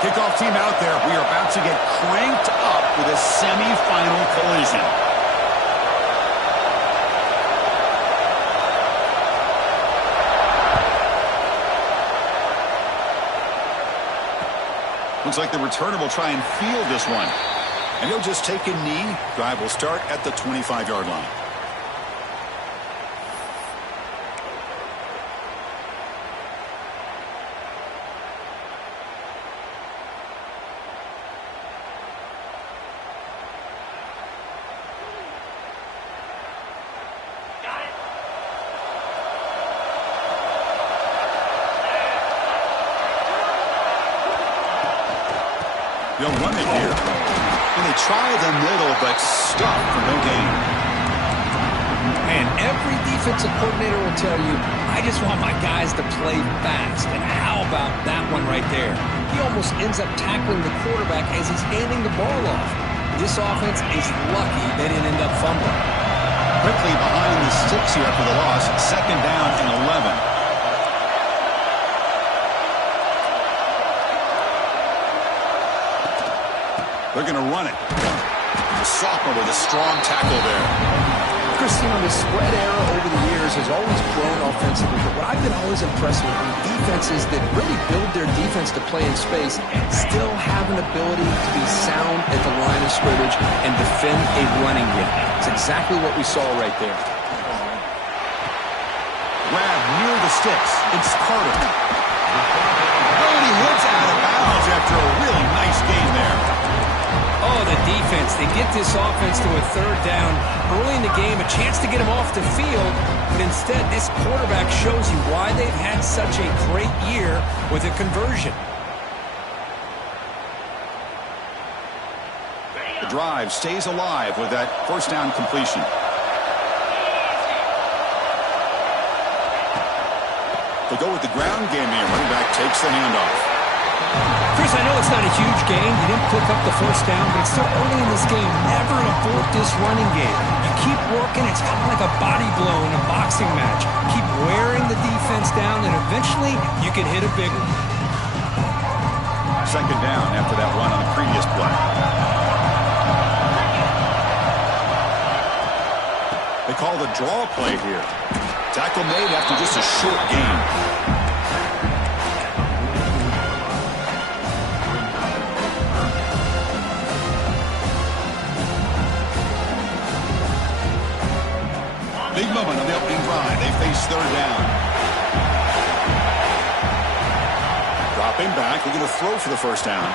Kickoff team out there. We are about to get cranked up with a semifinal collision. Looks like the returner will try and field this one. And he'll just take a knee. Drive will start at the 25-yard line. They'll run it here. And they try the middle, but stop for no gain. And every defensive coordinator will tell you, I just want my guys to play fast. And how about that one right there? He almost ends up tackling the quarterback as he's handing the ball off. This offense is lucky they didn't end up fumbling. Quickly behind the sticks here after the loss. 2nd down and 11. They're going to run it. The sophomore with a strong tackle there. Chris, the spread era over the years has always grown offensively, but what I've been always impressed with are defenses that really build their defense to play in space still have an ability to be sound at the line of scrimmage and defend a running game. It's exactly what we saw right there. Grab near the sticks. It's Carter. Oh, and he hits out of bounds after a really nice game there. Oh, the defense. They get this offense to a 3rd down early in the game, a chance to get him off the field, but instead this quarterback shows you why they've had such a great year with a conversion. The drive stays alive with that 1st down completion. They go with the ground game here. Running back takes the handoff. Chris, I know it's not a huge gain. You didn't pick up the 1st down, but it's still early in this game. Never abort this running game. You keep working. It's kind of like a body blow in a boxing match. Keep wearing the defense down, and eventually you can hit a big one. 2nd down after that run on the previous play. They call the draw play here. Tackle made after just a short gain. Big moment on the opening drive. They face 3rd down. Dropping back. They're going to throw for the 1st down.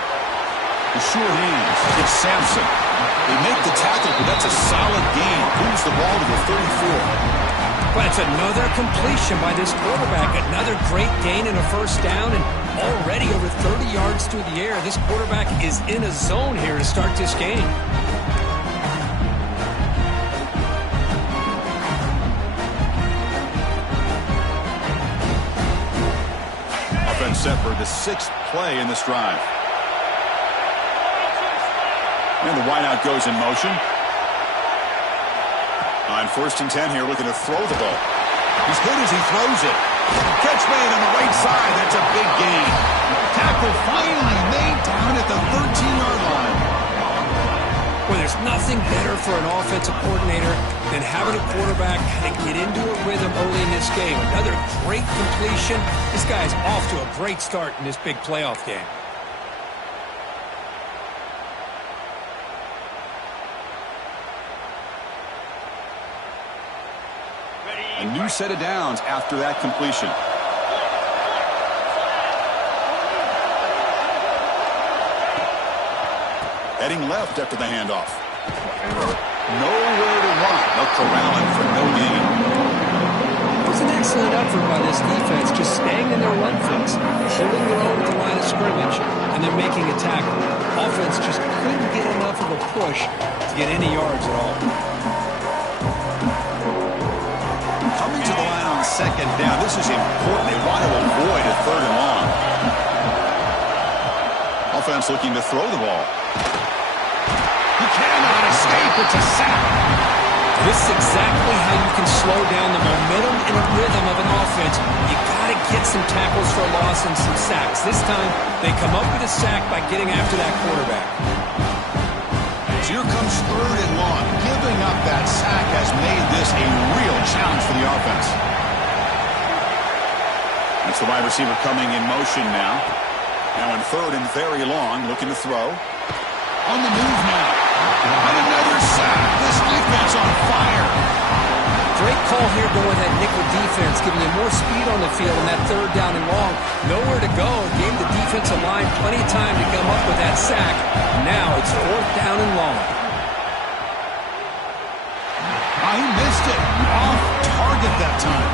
The sure hands. It's Sampson. They make the tackle, but that's a solid gain. Moves the ball to the 34. Well, it's another completion by this quarterback. Another great gain in a 1st down, and already over 30 yards through the air. This quarterback is in a zone here to start this game. Offense set for the 6th play in this drive. And the wideout goes in motion. On 1st and 10 here, looking to throw the ball. He's good as he throws it. Catch made on the right side. That's a big gain. Tackle finally made down at the 13-yard line. Well, there's nothing better for an offensive coordinator than having a quarterback kind of get into a rhythm early in this game. Another great completion. This guy's off to a great start in this big playoff game. A new set of downs after that completion. Heading left after the handoff. Nowhere to run. They'll corral him for no gain. It was an excellent effort by this defense, just staying in their run fix, holding their own at the line of scrimmage, and then making a tackle. Offense just couldn't get enough of a push to get any yards at all. Coming to the line on 2nd down. This is important. They want to avoid a 3rd and long. Offense looking to throw the ball. He cannot escape. It's a sack. This is exactly how you can slow down the momentum and the rhythm of an offense. You got to get some tackles for a loss and some sacks. This time, they come up with a sack by getting after that quarterback. So here comes 3rd and long. Giving up that sack has made this a real challenge for the offense. That's the wide receiver coming in motion now. Now in 3rd and very long, looking to throw. On the move now. And another sack. This defense on fire. Great call here going with that nickel defense, giving you more speed on the field in that 3rd down and long. Nowhere to go. Gave the defensive line plenty of time to come up with that sack. Now it's 4th down and long. He missed it. Off target that time.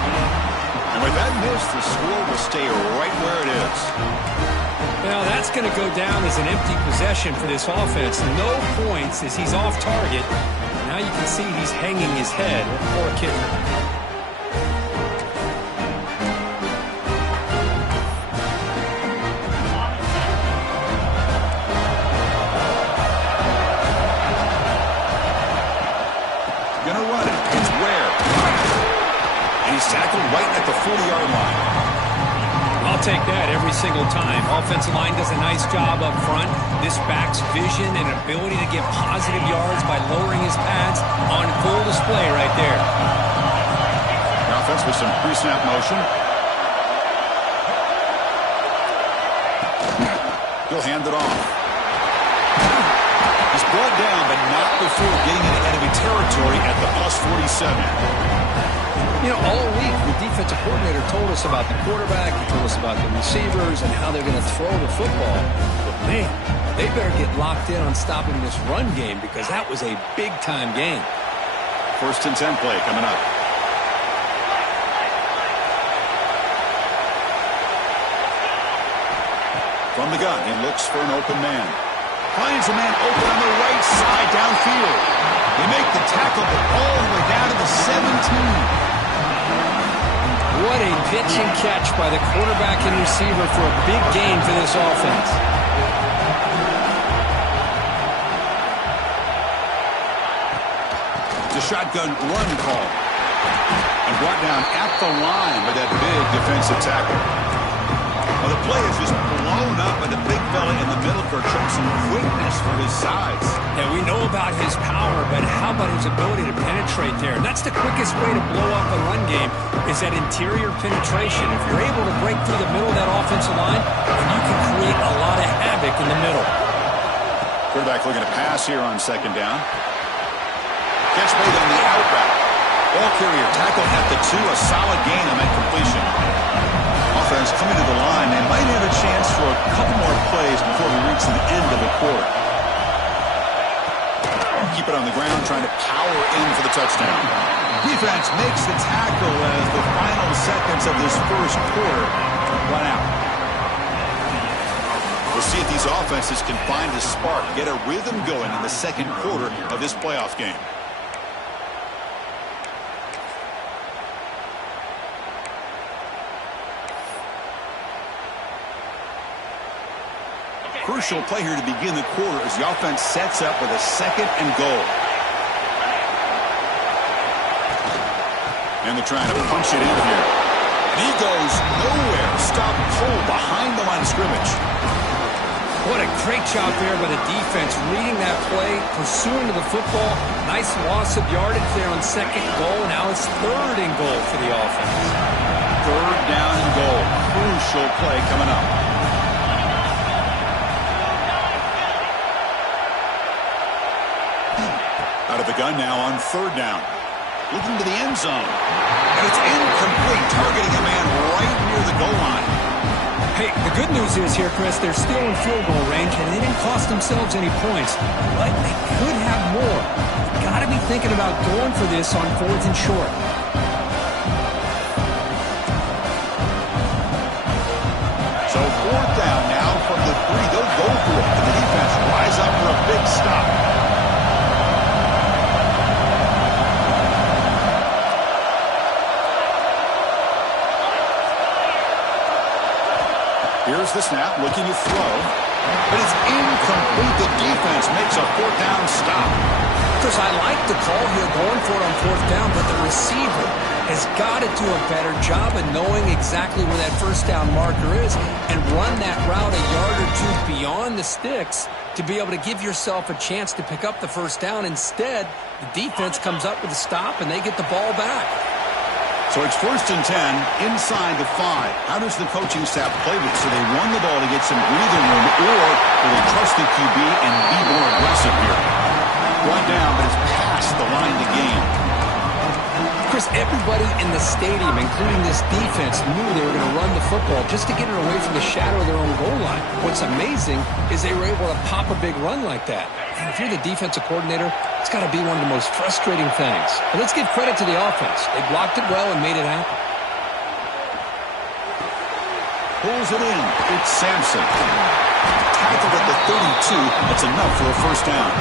And with that miss, the score will stay right where it is. Now that's going to go down as an empty possession for this offense. No points as he's off target. Now you can see he's hanging his head. Poor kicker. Gonna run it. It's Ware. And he's tackled right at the 40-yard line. I'll take that every single time. Offensive line does a nice job up front. This back's vision and ability to get positive yards by lowering his pads on full display right there. The offense with some pre-snap motion. He'll hand it off. He's brought down, but not before getting into enemy territory at the +47. You know, all week, the defensive coordinator told us about the quarterback, he told us about the receivers and how they're going to throw the football. But, man, they better get locked in on stopping this run game because that was a big-time game. 1st and 10 play coming up. From the gun, he looks for an open man. Finds a man open on the right side downfield. They make the tackle, but all the way down to the 17. What a pitch and catch by the quarterback and receiver for a big gain for this offense. The shotgun run call. And brought down at the line by that big defensive tackle. Well, the play is just blown up by the big fella in the middle for some quickness for his size. Yeah, we know about his power, but how about his ability to penetrate there? And that's the quickest way to blow up a run game is that interior penetration. If you're able to break through the middle of that offensive line, then you can create a lot of havoc in the middle. Quarterback looking to pass here on 2nd down. Catch made on the out route. Ball carrier tackled at the 2, a solid gain on that completion. Offense coming to the line. They might have a chance for a couple more plays before we reach the end of the quarter. Keep it on the ground, trying to power in for the touchdown. Defense makes the tackle as the final seconds of this 1st quarter run out. We'll see if these offenses can find a spark, get a rhythm going in the 2nd quarter of this playoff game. Crucial play here to begin the quarter as the offense sets up with a 2nd and goal. And they're trying to punch it in here. And he goes nowhere. Stop cold behind the line of scrimmage. What a great job there by the defense, reading that play, pursuing to the football. Nice loss of yardage there on 2nd goal. Now it's 3rd and goal for the offense. 3rd down and goal. Crucial play coming up. Out of the gun now on 3rd down. Looking to the end zone. And it's incomplete, targeting a man right near the goal line. Hey, the good news is here, Chris, they're still in field goal range, and they didn't cost themselves any points. But they could have more. You've got to be thinking about going for this on 4th and short. So 4th down now from the 3. They'll go for it. And the defense rise up for a big stop. Here's the snap, looking to throw. But it's incomplete. The defense makes a 4th down stop. Chris, I like the call here going for it on fourth down, but the receiver has got to do a better job of knowing exactly where that first down marker is and run that route a yard or two beyond the sticks to be able to give yourself a chance to pick up the first down. Instead, the defense comes up with a stop and they get the ball back. So it's 1st and 10 inside the 5. How does the coaching staff play this? So they run the ball to get some breathing room, or will they trust the QB and be more aggressive here? Brought down, but it's past the line to gain. Chris, everybody in the stadium, including this defense, knew they were going to run the football just to get it away from the shadow of their own goal line. What's amazing is they were able to pop a big run like that. And if you're the defensive coordinator, it's got to be one of the most frustrating things. But let's give credit to the offense. They blocked it well and made it happen. Pulls it in. It's Sampson. Tackled at the 32. That's enough for a first down.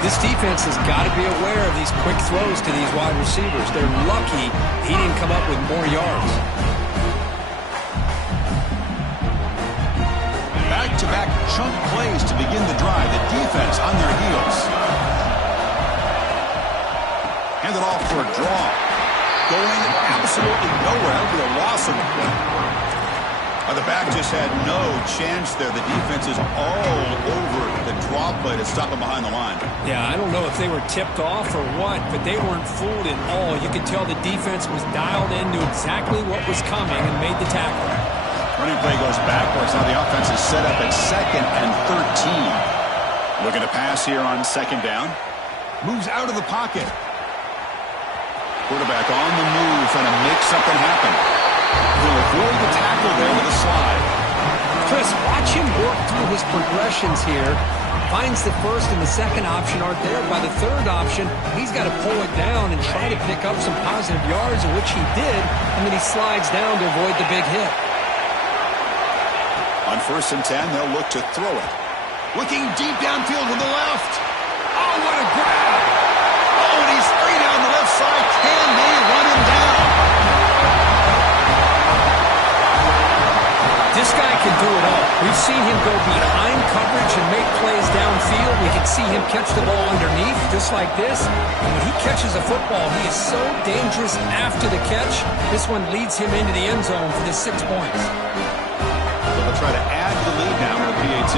This defense has got to be aware of these quick throws to these wide receivers. They're lucky he didn't come up with more yards. Back-to-back chunk plays to begin the drive. The defense on their heels. Hand it off for a draw. Going absolutely nowhere. That would be a loss of a play. The back just had no chance there. The defense is all over the draw play to stop him behind the line. Yeah, I don't know if they were tipped off or what, but they weren't fooled at all. You could tell the defense was dialed in, knew exactly what was coming, and made the tackle. Running play goes backwards. Now the offense is set up at 2nd and 13. Looking to pass here on 2nd down. Moves out of the pocket. Quarterback on the move, trying to make something happen. He'll avoid the tackle there with a slide. Chris, watch him work through his progressions here. Finds the first and the second option aren't there. By the third option, he's got to pull it down and try to pick up some positive yards, of which he did, and then he slides down to avoid the big hit. On 1st and 10, they'll look to throw it. Looking deep downfield to the left. Oh, what a grab! Oh, and he's free down the left side. Can they run him down? This guy can do it all. We've seen him go behind coverage and make plays downfield. We can see him catch the ball underneath, just like this. And when he catches a football, he is so dangerous after the catch. This one leads him into the end zone for the 6 points. So they'll try to add to the lead now with a PAT.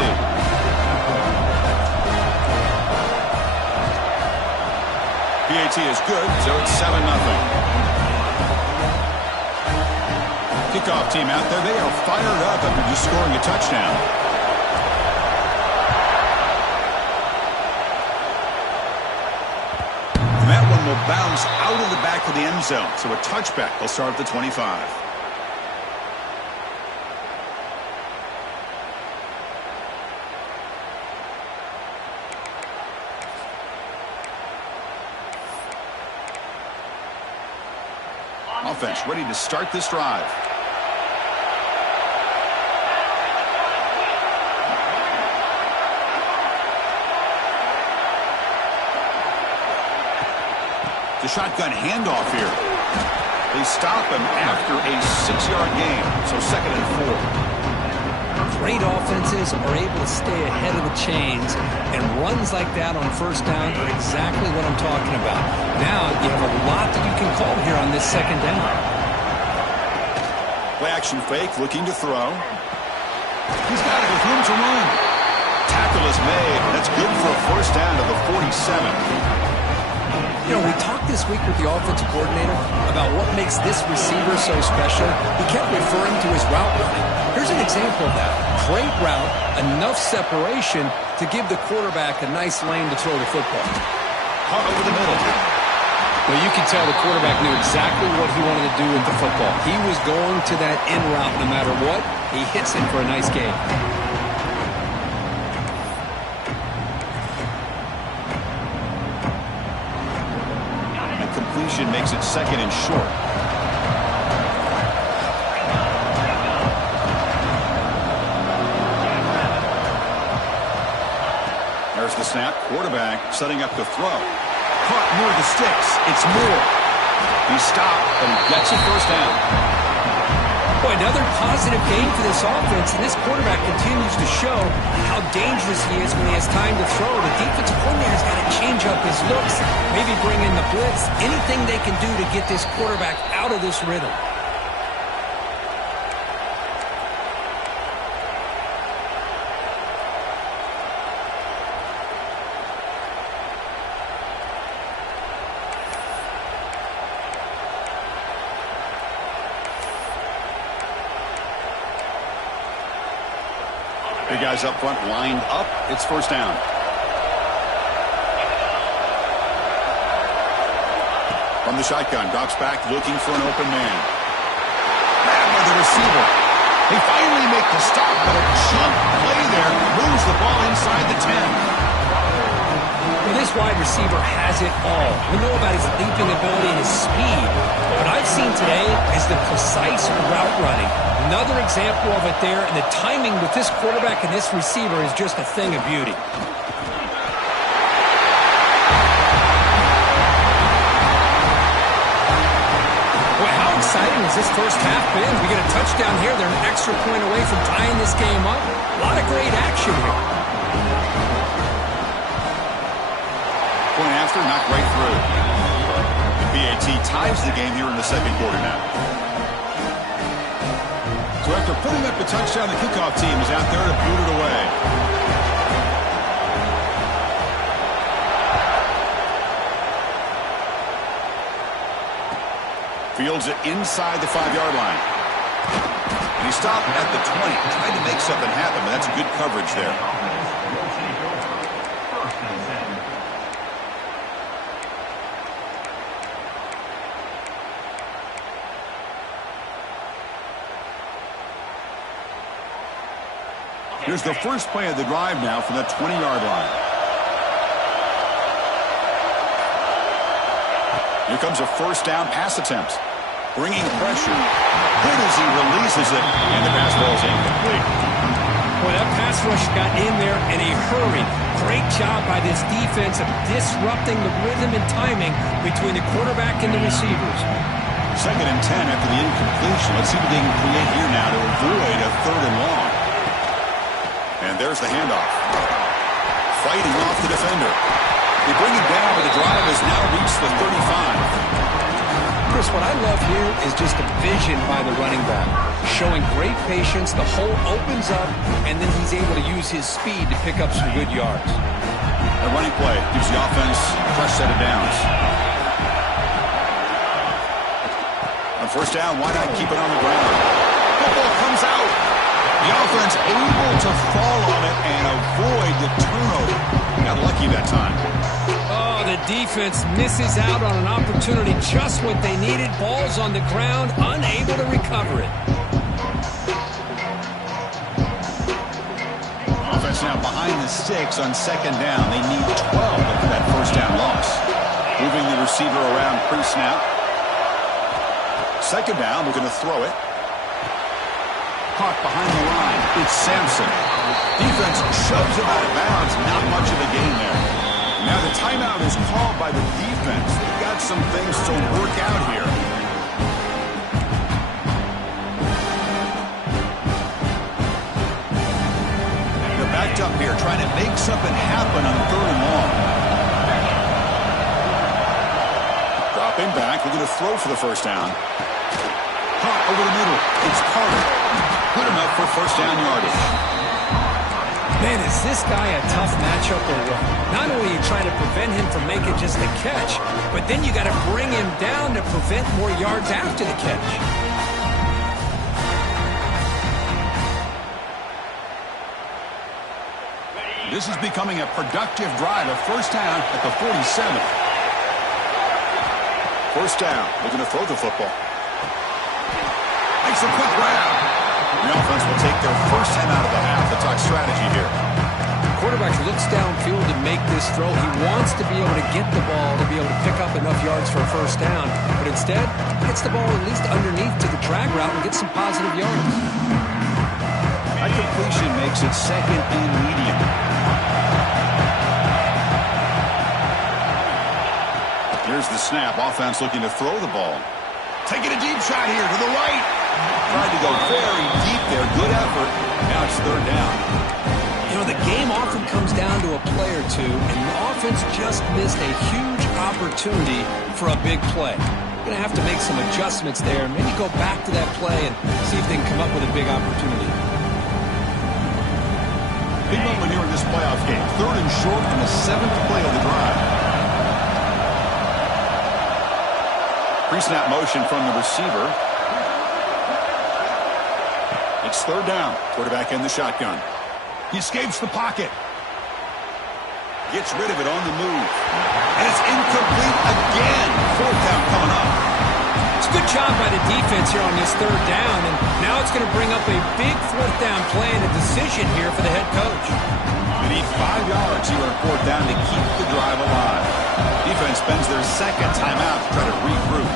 PAT is good, so it's 7-0. Kickoff team out there. They are fired up after just scoring a touchdown. And that one will bounce out of the back of the end zone. So a touchback. They'll start at the 25. Offense ready to start this drive. The shotgun handoff here. They stop him after a 6-yard gain. So 2nd and 4. Great offenses are able to stay ahead of the chains, and runs like that on 1st down are exactly what I'm talking about. Now you have a lot that you can call here on this 2nd down. Play action fake, looking to throw. He's got it with room to run. Tackle is made. That's good for a 1st down to the 47. You know, we talked this week with the offensive coordinator about what makes this receiver so special. He kept referring to his route running. Here's an example of that. Great route, enough separation to give the quarterback a nice lane to throw the football. Caught over the middle. Well, you can tell the quarterback knew exactly what he wanted to do with the football. He was going to that in route no matter what. He hits it for a nice gain. Makes it 2nd and short. There's the snap. Quarterback setting up to throw. Caught near the sticks. It's Moore. He stopped, but he gets a 1st down. Boy, another positive game for this offense, and this quarterback continues to show how dangerous he is when he has time to throw. The defensive coordinator's got to change up his looks, maybe bring in the blitz, anything they can do to get this quarterback out of this rhythm. The guys up front lined up. It's first down. From the shotgun, drops back looking for an open man. Grabbed by the receiver. They finally make the stop, but a jump play there moves the ball inside the 10. Well, this wide receiver has it all. We know about his leaping ability and his speed. What I've seen today is the precise route running. Another example of it there, and the timing with this quarterback and this receiver is just a thing of beauty. Boy, how exciting has this first half been? We get a touchdown here. They're an extra point away from tying this game up. A lot of great action here. Point after, knocked right through. The BAT ties the game here in the second quarter now. So after putting up the touchdown, the kickoff team is out there to boot it away. Fields it inside the 5-yard line. And he stopped at the 20, trying to make something happen, but that's good coverage there. Here's the first play of the drive now from the 20-yard line. Here comes a first down pass attempt. Bringing pressure. Good as he releases it, and the pass ball is incomplete. Boy, that pass rush got in there in a hurry. Great job by this defense of disrupting the rhythm and timing between the quarterback and the receivers. 2nd and 10 after the incompletion. Let's see what they can create here now to avoid a 3rd and long. And there's the handoff. Fighting off the defender. They bring him down, but the drive has now reached the 35. Chris, what I love here is just the vision by the running back. Showing great patience, the hole opens up, and then he's able to use his speed to pick up some good yards. A running play gives the offense a fresh set of downs. On first down, why not keep it on the ground? Football comes out. The offense able to fall on it and avoid the turnover. Got lucky that time. Oh, the defense misses out on an opportunity, just what they needed. Ball's on the ground, unable to recover it. Offense now behind the sticks on 2nd down. They need 12 after that first down loss. Moving the receiver around pre-snap. 2nd down, we're going to throw it. Caught behind the line. It's Sampson. Defense shoves him out of bounds. Not much of a gain there. Now the timeout is called by the defense. They've got some things to work out here. They're backed up here trying to make something happen on 3rd and long. Dropping back. We're going to throw for the first down. Caught over the middle. It's Carter. Good enough for first down yardage. Man, is this guy a tough matchup or what? Not only are you trying to prevent him from making just a catch, but then you got to bring him down to prevent more yards after the catch. This is becoming a productive drive. A first down at the 47. First down. They're going to throw the football. Makes a quick grab. The offense will take their first time out of the half. The talk strategy here. Quarterback looks downfield to make this throw. He wants to be able to get the ball to be able to pick up enough yards for a first down. But instead, gets the ball at least underneath to the drag route and gets some positive yards. That completion makes it 2nd and medium. Here's the snap. Offense looking to throw the ball. Taking a deep shot here to the right. Tried to go very deep there. Good effort. Now it's third down. You know, the game often comes down to a play or two, and the offense just missed a huge opportunity for a big play. Going to have to make some adjustments there, maybe go back to that play and see if they can come up with a big opportunity. Big moment here in this playoff game. Third and short on the 7th play of the drive. Pre-snap motion from the receiver. It's third down. Quarterback in the shotgun. He escapes the pocket. Gets rid of it on the move. And it's incomplete again. Fourth down coming up. It's a good job by the defense here on this third down, and now it's going to bring up a big fourth down play and a decision here for the head coach. They need 5 yards here on fourth down to keep the drive alive. Defense spends their second timeout to try to regroup.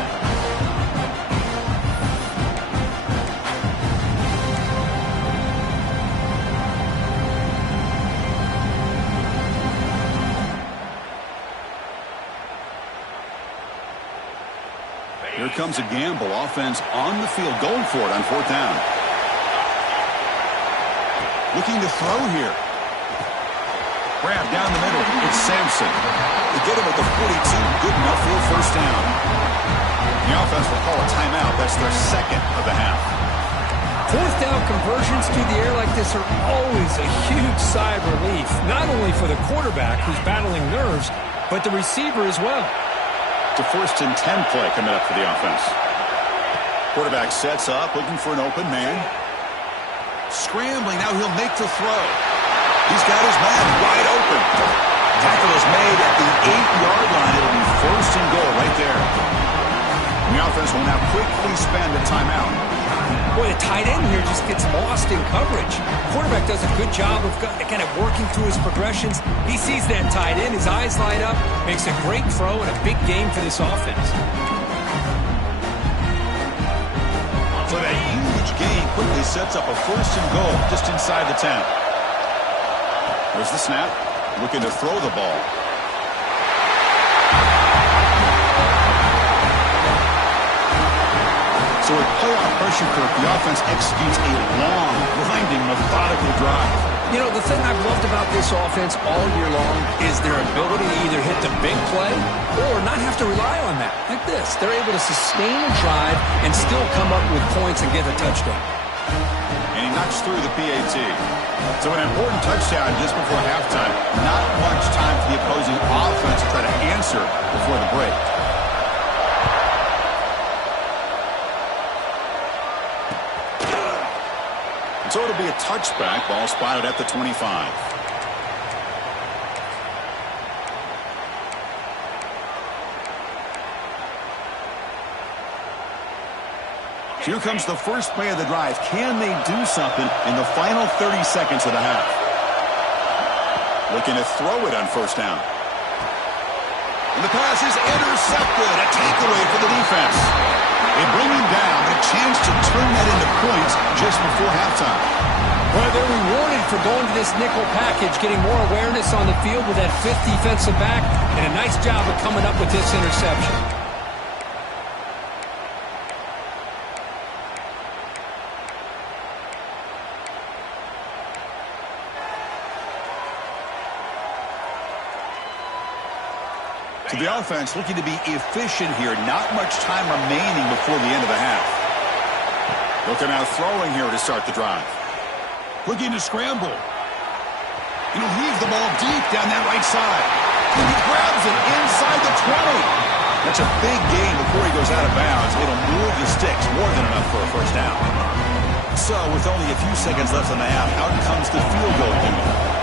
Here comes a gamble. Offense on the field, going for it on fourth down. Looking to throw here. Grab down the middle. It's Sampson. They get him at the 42. Good enough for a first down. The offense will call a timeout. That's their second of the half. Fourth down conversions through the air like this are always a huge sigh of relief, not only for the quarterback who's battling nerves, but the receiver as well. It's a first and 10 play coming up for the offense. Quarterback sets up, looking for an open man. Scrambling, now he'll make the throw. He's got his man wide open. Tackle is made at the 8-yard line. It'll be first and goal right there. The offense will now quickly spend a timeout. Boy, the tight end here just gets lost in coverage. Quarterback does a good job of kind of working through his progressions. He sees that tight end, his eyes light up, makes a great throw and a big game for this offense. So that huge gain quickly sets up a first and goal just inside the 10. There's the snap. Looking to throw the ball. So with playoff pressure, Kirk, the offense executes a long, grinding, methodical drive. You know, the thing I've loved about this offense all year long is their ability to either hit the big play or not have to rely on that. Like this. They're able to sustain a drive and still come up with points and get a touchdown. And he knocks through the PAT. So an important touchdown just before halftime. Not much time for the opposing offense to try to answer before the break. So it'll be a touchback. Ball spotted at the 25. Here comes the first play of the drive. Can they do something in the final 30 seconds of the half? Looking to throw it on first down. And the pass is intercepted. A takeaway for the defense. They bring him down, but a chance to turn that into points just before halftime. Well, they're rewarded for going to this nickel package, getting more awareness on the field with that fifth defensive back, and a nice job of coming up with this interception. So the offense looking to be efficient here. Not much time remaining before the end of the half. Looking out throwing here to start the drive. Looking to scramble. And he'll heave the ball deep down that right side. And he grabs it inside the 20. That's a big gain before he goes out of bounds. It'll move the sticks more than enough for a first down. So with only a few seconds left in the half, out comes the field goal unit.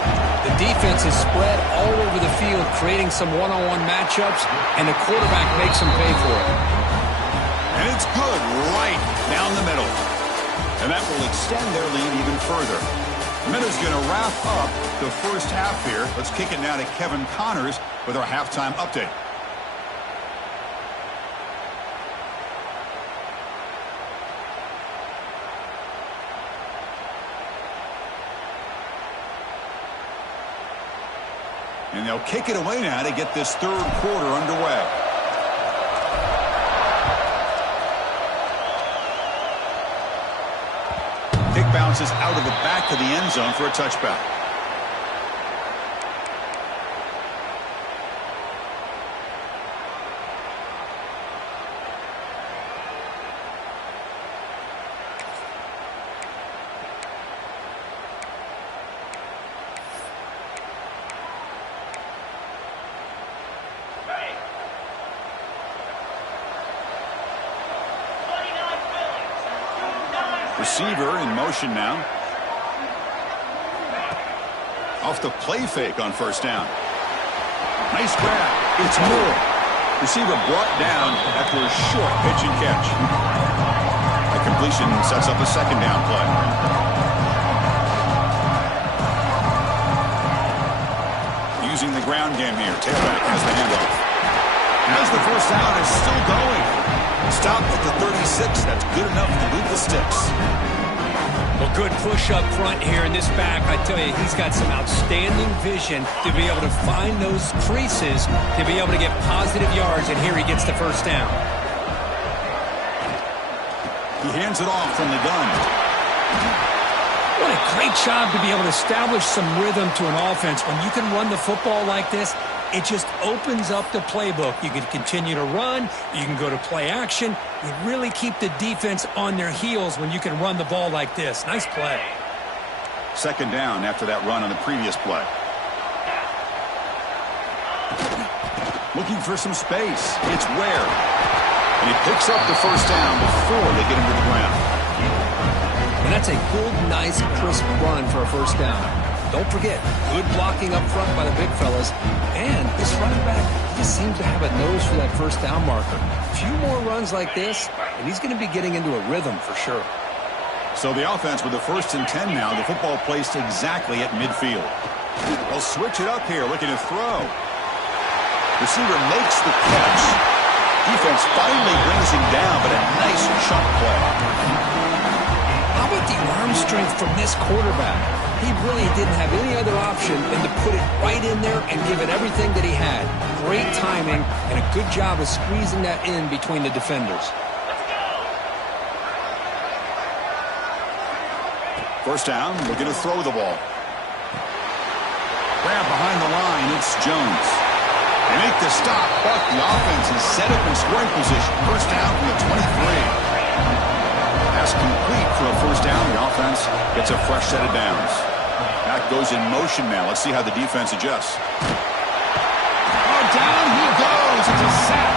The defense is spread all over the field, creating some one-on-one matchups, and the quarterback makes them pay for it. And it's good right down the middle. And that will extend their lead even further. Minuta's going to wrap up the first half here. Let's kick it now to Kevin Connors with our halftime update. And they'll kick it away now to get this third quarter underway. bounces out of the back of the end zone for a touchback. Receiver in motion now. Off the play fake on first down. Nice grab. It's Moore. Receiver brought down after a short pitch and catch. The completion sets up a second down play. Using the ground game here. Tailback has the handoff. And as the first down is still going. Stopped at the 36. That's good enough to move the sticks. Well, good push up front here in this back. I tell you, he's got some outstanding vision to be able to find those creases, to be able to get positive yards, and here he gets the first down. He hands it off from the gun. What a great job to be able to establish some rhythm to an offense. When you can run the football like this, it just opens up the playbook. You can continue to run. You can go to play action. You really keep the defense on their heels when you can run the ball like this. Nice play. Second down after that run on the previous play. Looking for some space. It's Ware. And he picks up the first down before they get him to the ground. And that's a good, nice, crisp run for a first down. Don't forget, good blocking up front by the big fellas. And this running back, he just seems to have a nose for that first down marker. A few more runs like this, and he's going to be getting into a rhythm for sure. So the offense with the 1st and 10 now, the football placed exactly at midfield. They'll switch it up here, looking to throw. Receiver makes the catch. Defense finally brings him down, but a nice chunk play. How about the arm strength from this quarterback? He really didn't have any other option than to put it right in there and give it everything that he had. Great timing and a good job of squeezing that in between the defenders. First down, looking to throw the ball. Grab behind the line, it's Jones. They make the stop, but the offense is set up in scoring position. First down from the 23. Pass complete for a first down. The offense gets a fresh set of downs. Back goes in motion now. Let's see how the defense adjusts. Oh, down he goes. It's a sack.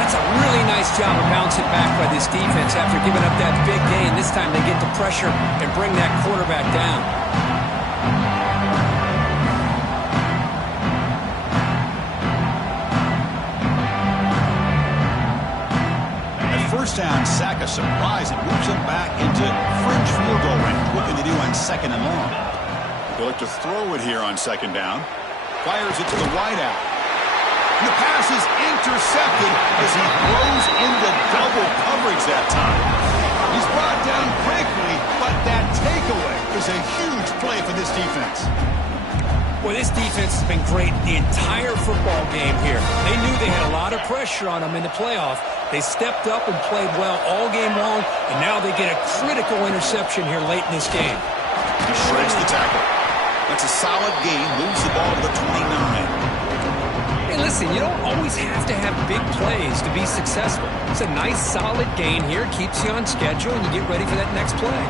That's a really nice job of bouncing back by this defense after giving up that big gain. This time they get the pressure and bring that quarterback down. First down, sack a surprise. It moves him back into fringe field goal range. Looking to do on 2nd and long. They'll look to throw it here on 2nd down. Fires it to the wideout. And the pass is intercepted as he throws into double coverage that time. He's brought down quickly, but that takeaway is a huge play for this defense. Well, this defense has been great the entire football game here. They knew they had a lot of pressure on them in the playoff. They stepped up and played well all game long, and now they get a critical interception here late in this game. He shreds the tackle. That's a solid gain. Moves the ball to the 29. Hey, listen, you don't always have to have big plays to be successful. It's a nice, solid gain here. Keeps you on schedule, and you get ready for that next play.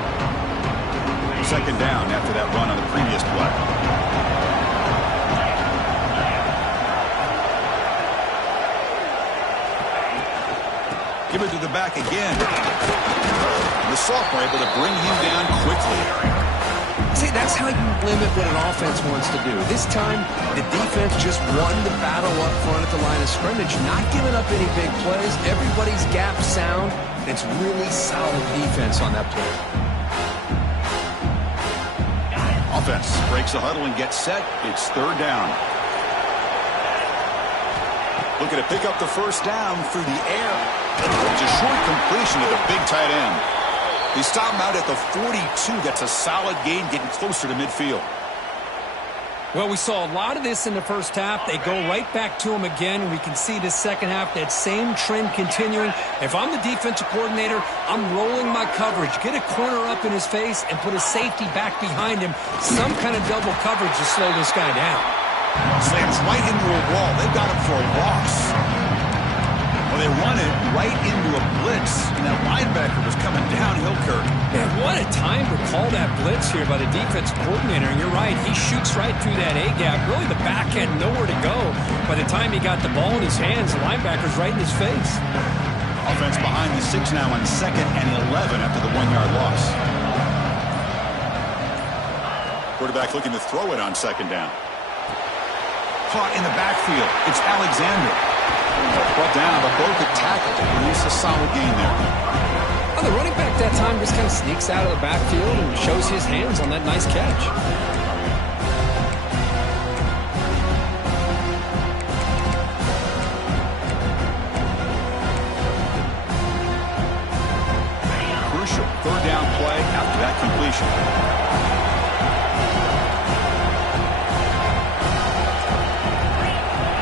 Second down after that run on the previous play. Give it to the back again. The sophomore able to bring him down quickly. See, that's how you limit what an offense wants to do. This time, the defense just won the battle up front at the line of scrimmage, not giving up any big plays. Everybody's gap sound. It's really solid defense on that play. Offense breaks the huddle and gets set. It's 3rd down. Looking to pick up the first down through the air. It's a short completion to the big tight end. They stop him out at the 42. That's a solid gain, getting closer to midfield. Well, we saw a lot of this in the first half. They go right back to him again, and we can see the second half, that same trend continuing. If I'm the defensive coordinator, I'm rolling my coverage. Get a corner up in his face and put a safety back behind him. Some kind of double coverage to slow this guy down. Slams right into a wall. They've got him for a loss. Well, they run it right into a blitz, and that linebacker was coming downhill, Kirk. Man, what a time to call that blitz here by the defensive coordinator. And you're right, he shoots right through that A-gap. Really, the back had nowhere to go. By the time he got the ball in his hands, the linebacker's right in his face. Offense behind the 6 now on 2nd and 11 after the 1-yard loss. Quarterback looking to throw it on 2nd down. Caught in the backfield. It's Alexander. Brought down, but both the tackle to produce a solid gain there. Well, the running back that time just kind of sneaks out of the backfield and shows his hands on that nice catch. Crucial 3rd down play after that completion.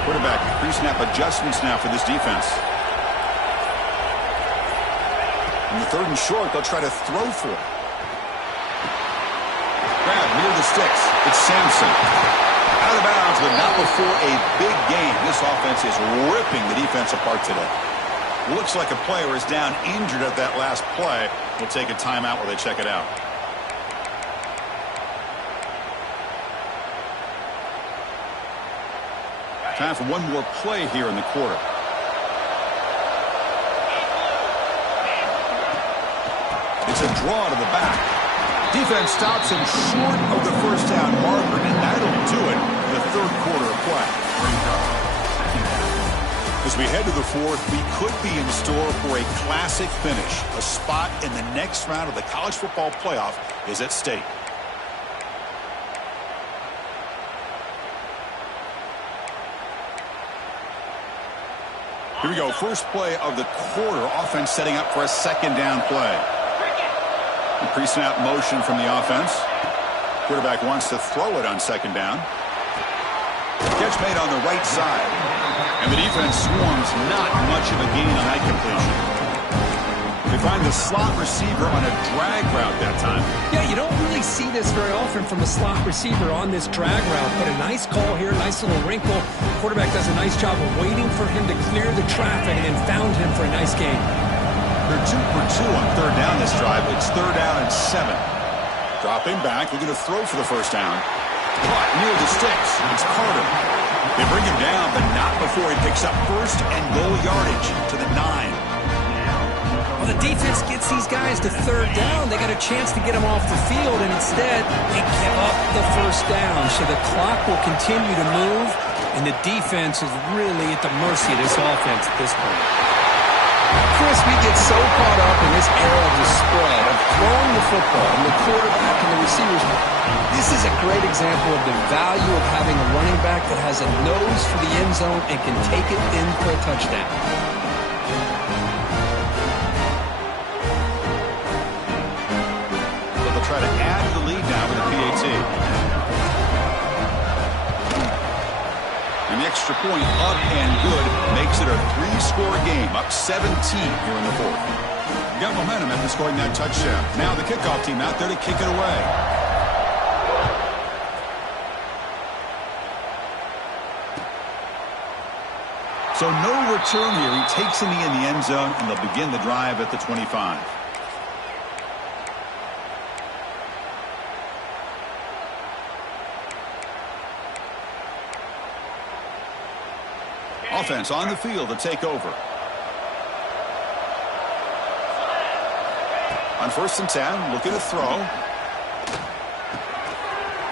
Quarterback pre-snap adjustments now for this defense. In the 3rd and short, they'll try to throw for it. Grab near the sticks. It's Sampson. Out of bounds, but not before a big gain. This offense is ripping the defense apart today. Looks like a player is down injured at that last play. We'll take a timeout while they check it out. Time for one more play here in the quarter. It's a draw to the back. Defense stops him short of the 1st down marker, and that'll do it for the 3rd quarter of play. As we head to the 4th, we could be in store for a classic finish. A spot in the next round of the college football playoff is at stake. Here we go. First play of the quarter. Offense setting up for a 2nd down play. Pre-snap motion from the offense. Quarterback wants to throw it on 2nd down. Catch made on the right side. And the defense swarms. Not much of a gain on that completion. They find the slot receiver on a drag route that time. Yeah, you don't really see this very often from a slot receiver on this drag route, but a nice call here, nice little wrinkle. The quarterback does a nice job of waiting for him to clear the traffic and then found him for a nice gain. They're 2 for 2 on 3rd down this drive. It's 3rd down and 7. Dropping back, looking to throw for the 1st down. Caught near the sticks. It's Carter. They bring him down, but not before he picks up 1st and goal yardage to the 9. Well, the defense gets these guys to 3rd down. They got a chance to get them off the field, and instead they give up the 1st down. So the clock will continue to move, and the defense is really at the mercy of this offense at this point. Chris, we get so caught up in this era of the spread, of throwing the football, and the quarterback and the receivers. This is a great example of the value of having a running back that has a nose for the end zone and can take it in for a touchdown. Try to add to the lead now with a PAT. An extra point up and good makes it a 3-score game, up 17 here in the 4th. Got momentum after scoring that touchdown. Now the kickoff team out there to kick it away. So no return here. He takes in the end zone, and they'll begin the drive at the 25. Offense on the field to take over. On 1st and 10, looking to throw.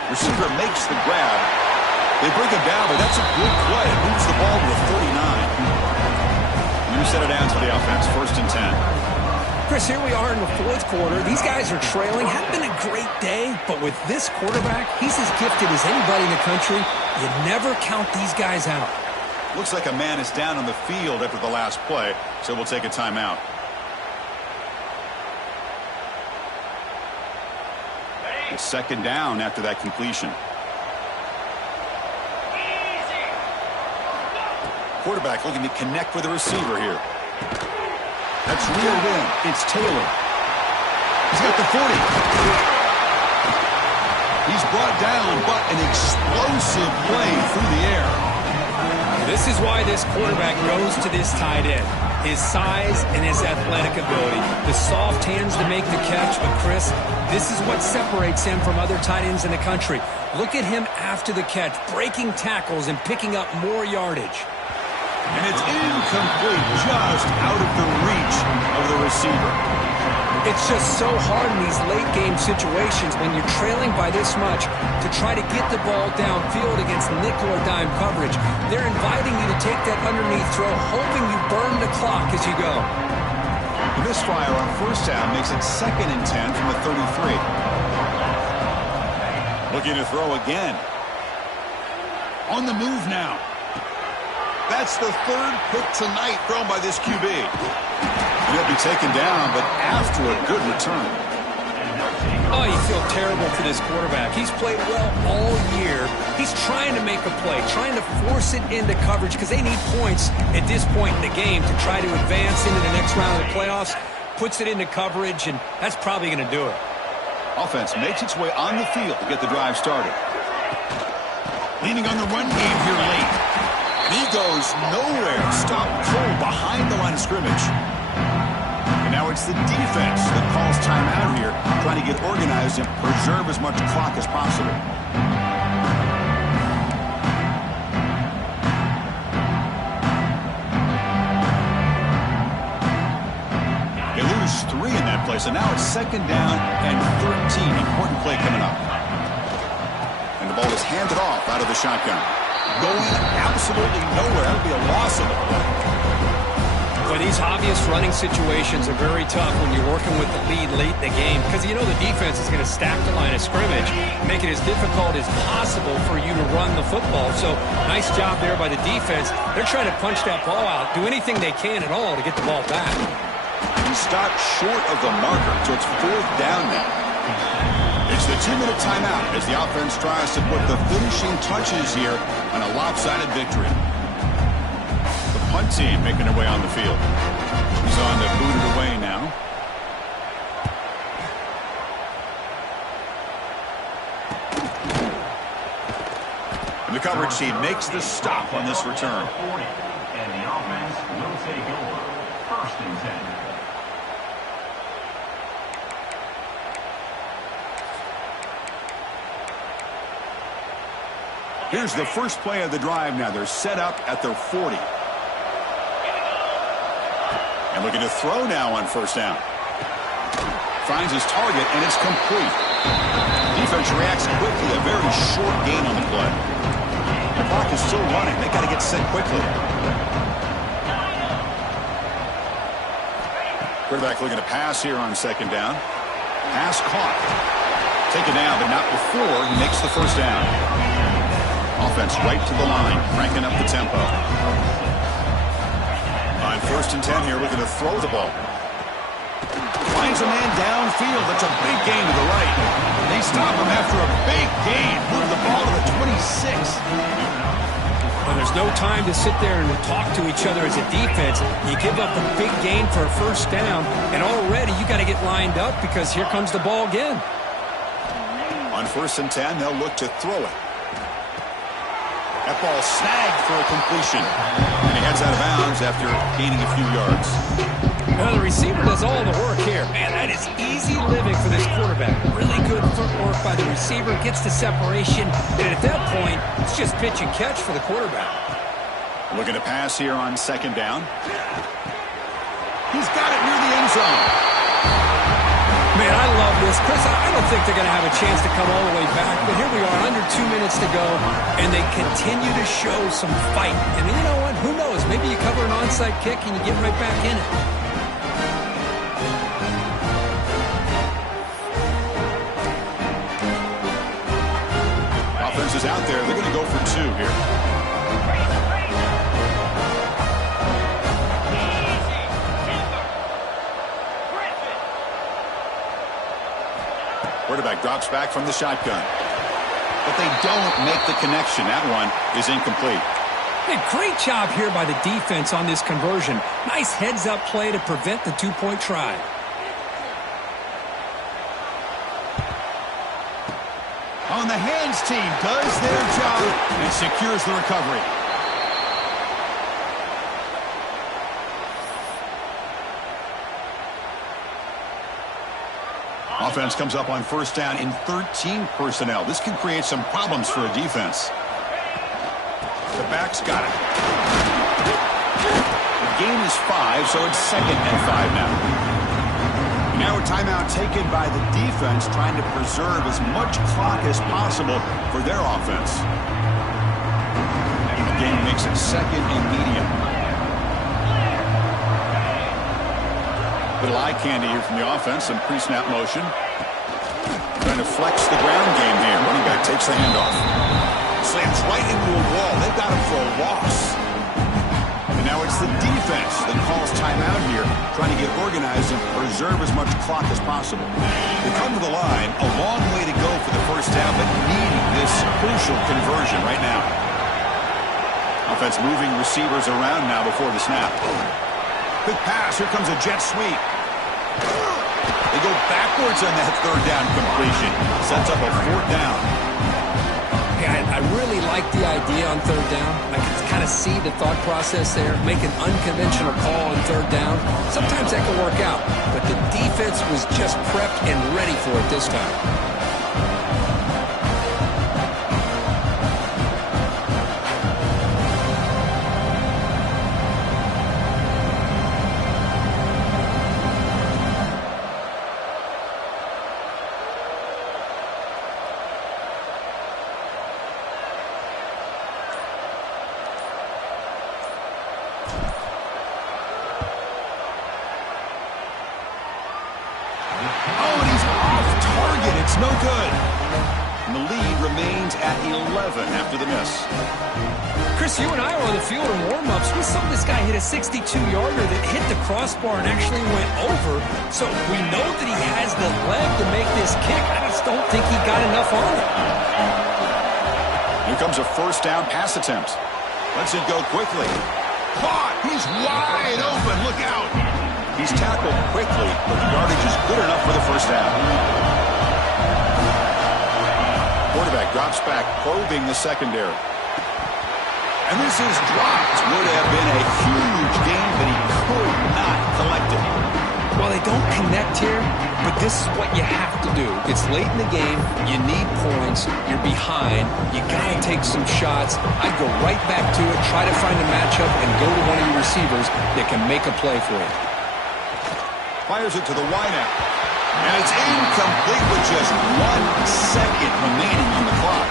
Receiver makes the grab. They bring him down, but that's a good play. It moves the ball to the 39. New set of downs for the offense. 1st and 10. Chris, here we are in the 4th quarter. These guys are trailing. Hadn't been a great day, but with this quarterback, he's as gifted as anybody in the country. You never count these guys out. Looks like a man is down on the field after the last play, so we'll take a timeout. It's 2nd down after that completion. quarterback looking to connect with the receiver here. That's reeled in. It's Taylor. He's got the 40. He's brought down, but an explosive play through the air. This is why this quarterback goes to this tight end. His size and his athletic ability. The soft hands to make the catch. But, Chris, this is what separates him from other tight ends in the country. Look at him after the catch, breaking tackles and picking up more yardage. And it's incomplete, just out of the reach of the receiver. It's just so hard in these late-game situations when you're trailing by this much to try to get the ball downfield against nickel or dime coverage. They're inviting you to take that underneath throw, hoping you burn the clock as you go. The misfire on first down makes it 2nd and 10 from the 33. Looking to throw again. On the move now. That's the 3rd pick tonight thrown by this QB. He'll be taken down, but after a good return. Oh, you feel terrible for this quarterback. He's played well all year. He's trying to make a play, trying to force it into coverage because they need points at this point in the game to try to advance into the next round of the playoffs. Puts it into coverage, and that's probably going to do it. Offense makes its way on the field to get the drive started. Leaning on the run game here late. And he goes nowhere. Stop cold behind the line of scrimmage. And now it's the defense that calls timeout here, trying to get organized and preserve as much clock as possible. They lose 3 in that play, so now it's 2nd down and 13. Important play coming up. And the ball is handed off out of the shotgun. Going absolutely nowhere. That would be a loss of the play. Well, these obvious running situations are very tough when you're working with the lead late in the game because you know the defense is going to stack the line of scrimmage, make it as difficult as possible for you to run the football. So, nice job there by the defense. They're trying to punch that ball out, do anything they can at all to get the ball back. He stopped short of the marker, so it's 4th down now. It's the 2-minute timeout as the offense tries to put the finishing touches here on a lopsided victory. The punt team making their way on the field. He's on to boot it away now. And the coverage team makes the stop on this return. And the offense will take over. 1st and 10. Here's the first play of the drive now. They're set up at their 40. And looking to throw now on 1st down. Finds his target, and it's complete. Defense reacts quickly. A very short gain on the play. The clock is still running. They got to get set quickly. Quarterback looking to pass here on 2nd down. Pass caught. Taken down, but not before he makes the 1st down. Offense right to the line, cranking up the tempo. On 1st and 10 here, looking to throw the ball. Finds a man downfield. That's a big gain to the right. They stop him after a big gain. Move the ball to the 26. Well, there's no time to sit there and talk to each other as a defense. You give up a big gain for a 1st down, and already you got to get lined up because here comes the ball again. On 1st and 10, they'll look to throw it. That ball snagged for a completion. And he heads out of bounds after gaining a few yards. Well, the receiver does all the work here. Man, that is easy living for this quarterback. Really good footwork by the receiver. Gets the separation. And at that point, it's just pitch and catch for the quarterback. Looking to pass here on 2nd down. He's got it near the end zone. Man, I love this. Chris, I don't think they're going to have a chance to come all the way back, but here we are, under 2 minutes to go, and they continue to show some fight. And you know what? Who knows? Maybe you cover an onside kick and you get right back in it. Offense is out there. They're going to go for 2 here. Quarterback drops back from the shotgun. But they don't make the connection. That one is incomplete. Hey, great job here by the defense on this conversion. Nice heads-up play to prevent the two-point try. On the hands team does their job and secures the recovery. Offense comes up on first down in 13 personnel. This can create some problems for a defense. The back's got it. The gain is 5, so it's 2nd and 5 now. Now a timeout taken by the defense, trying to preserve as much clock as possible for their offense. The game makes it 2nd and medium. Little eye candy here from the offense, some pre-snap motion. Trying to flex the ground game here. Running back takes the handoff. Slams right into a wall. They've got him for a loss. And now it's the defense that calls timeout here, trying to get organized and preserve as much clock as possible. They come to the line, a long way to go for the first down, but needing this crucial conversion right now. Offense moving receivers around now before the snap. Quick pass. Here comes a jet sweep. They go backwards on that third down completion. Sets up a 4th down. Yeah, I really like the idea on third down. I can kind of see the thought process there. Make an unconventional call on third down. Sometimes that can work out, but the defense was just prepped and ready for it this time. No good. And the lead remains at 11 after the miss. Chris, you and I were on the field in warm-ups. We saw this guy hit a 62-yarder that hit the crossbar and actually went over. So we know that he has the leg to make this kick. I just don't think he got enough on it. Here comes a first down pass attempt. Lets it go quickly. Caught! He's wide open. Look out! He's tackled quickly, but the yardage is good enough for the first down. Quarterback drops back, probing the secondary. And this is dropped. Would have been a huge gain, but he could not collect it. Well, they don't connect here, but this is what you have to do. It's late in the game. You need points. You're behind. You got to take some shots. I'd go right back to it, try to find a matchup, and go to one of your receivers that can make a play for you. Fires it to the wideout. And it's incomplete with just 1 second remaining on the clock.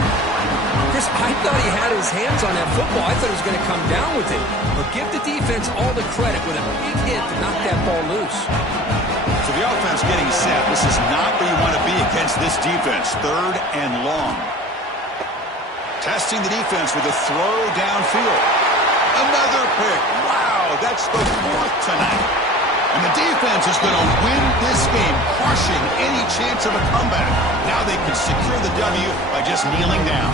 Chris, I thought he had his hands on that football. I thought he was going to come down with it. But give the defense all the credit with a big hit to knock that ball loose. So the offense getting set. This is not where you want to be against this defense. 3rd and long. Testing the defense with a throw downfield. Another pick. Wow, that's the 4th tonight. And the defense is going to win this game, crushing any chance of a comeback. Now they can secure the W by just kneeling down.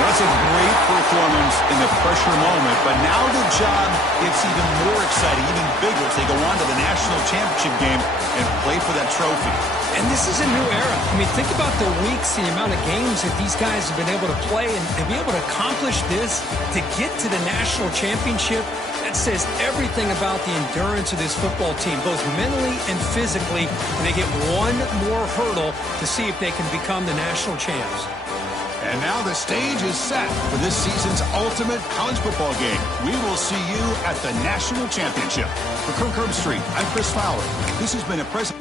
That's a great performance in the pressure moment, but now the job gets even more exciting, even bigger as they go on to the national championship game and play for that trophy. And this is a new era. I mean, think about the weeks, the amount of games that these guys have been able to play and be able to accomplish this, to get to the national championship. That says everything about the endurance of this football team, both mentally and physically. And they get one more hurdle to see if they can become the national champs. And now the stage is set for this season's ultimate college football game. We will see you at the national championship. For Kirk Herbstreit, I'm Chris Fowler. This has been a present.